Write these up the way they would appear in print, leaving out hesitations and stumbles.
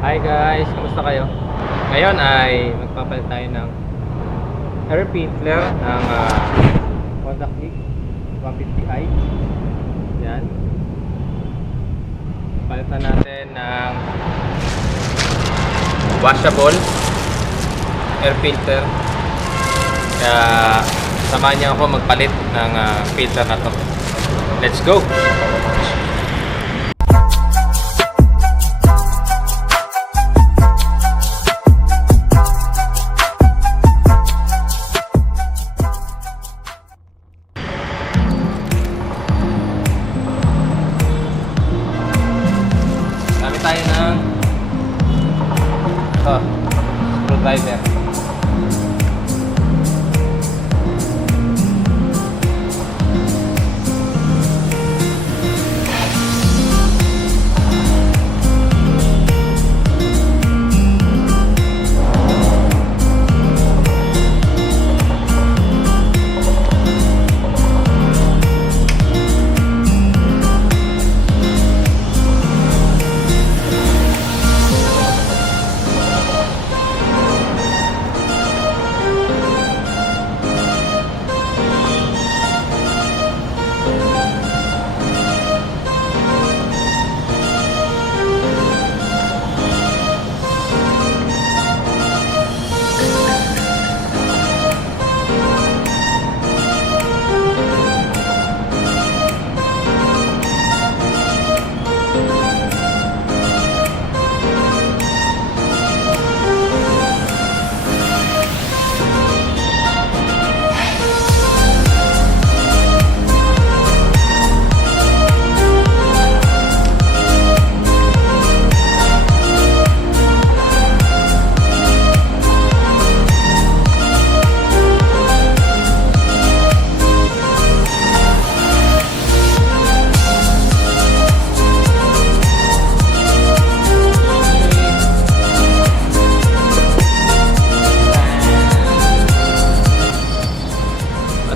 Hi guys, kamusta kayo? Ngayon ay magpapalit tayo ng air filter ng Honda Click 150i. Yan. Palitan natin ng washable air filter. Kaya samahan niyo ako magpalit ng filter na to. Let's go! Tayo ng screwdriver.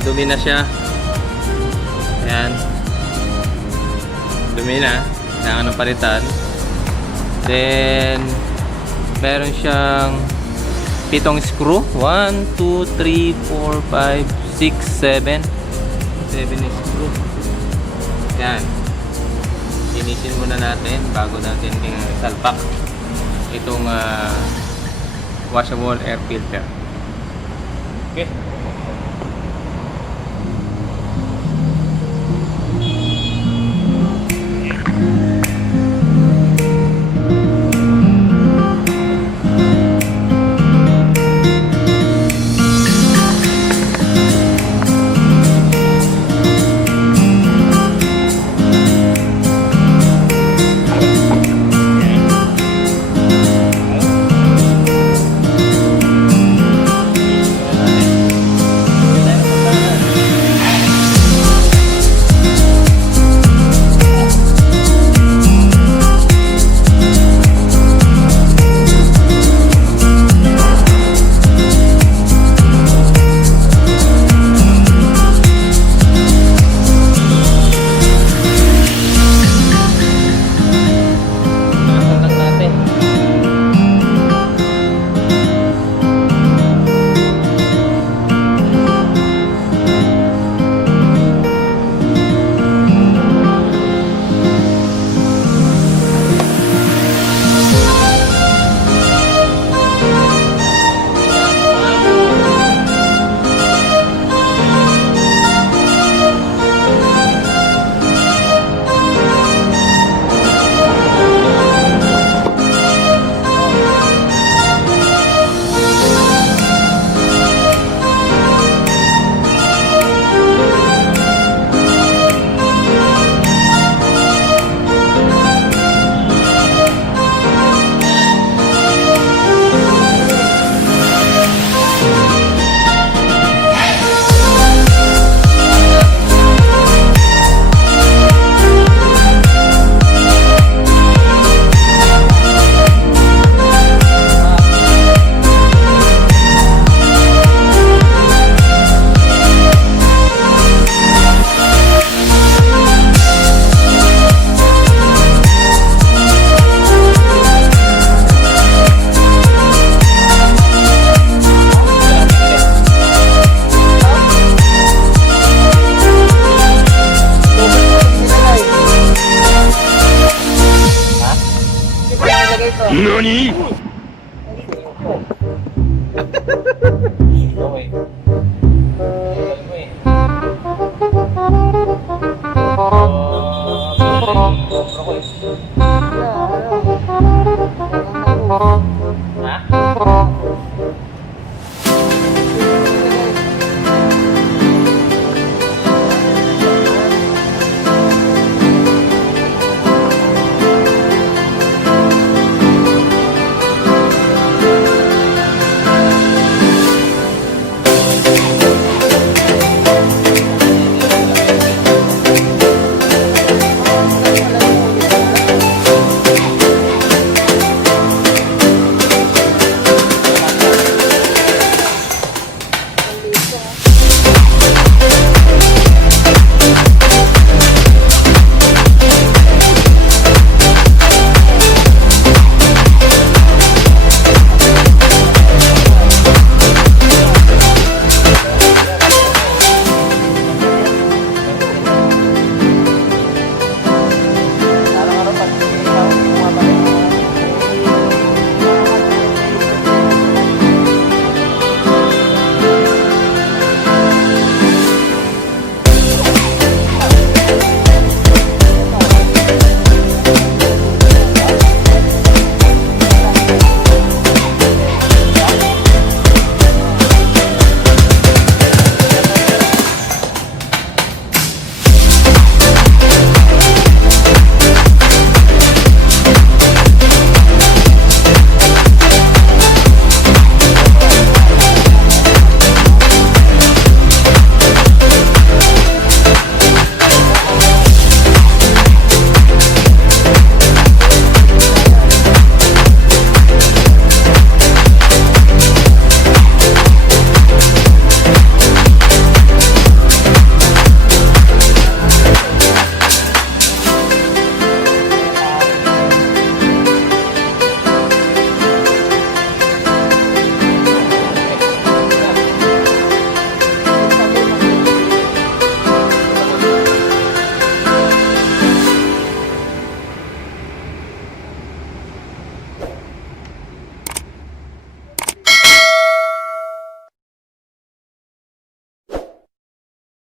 Dumi na siya. Ayan. Dumi na. Kailangan ng palitan. Then, meron siyang 7 screw. 1, 2, 3, 4, 5, 6, 7. 7 screw. Ayan. Linisin muna natin bago natin salpak itong washable air filter. Okay. ito. NANI?! Okay. Tagal mo eh. Sobra ko eh. Wala, wala. Wala na ako.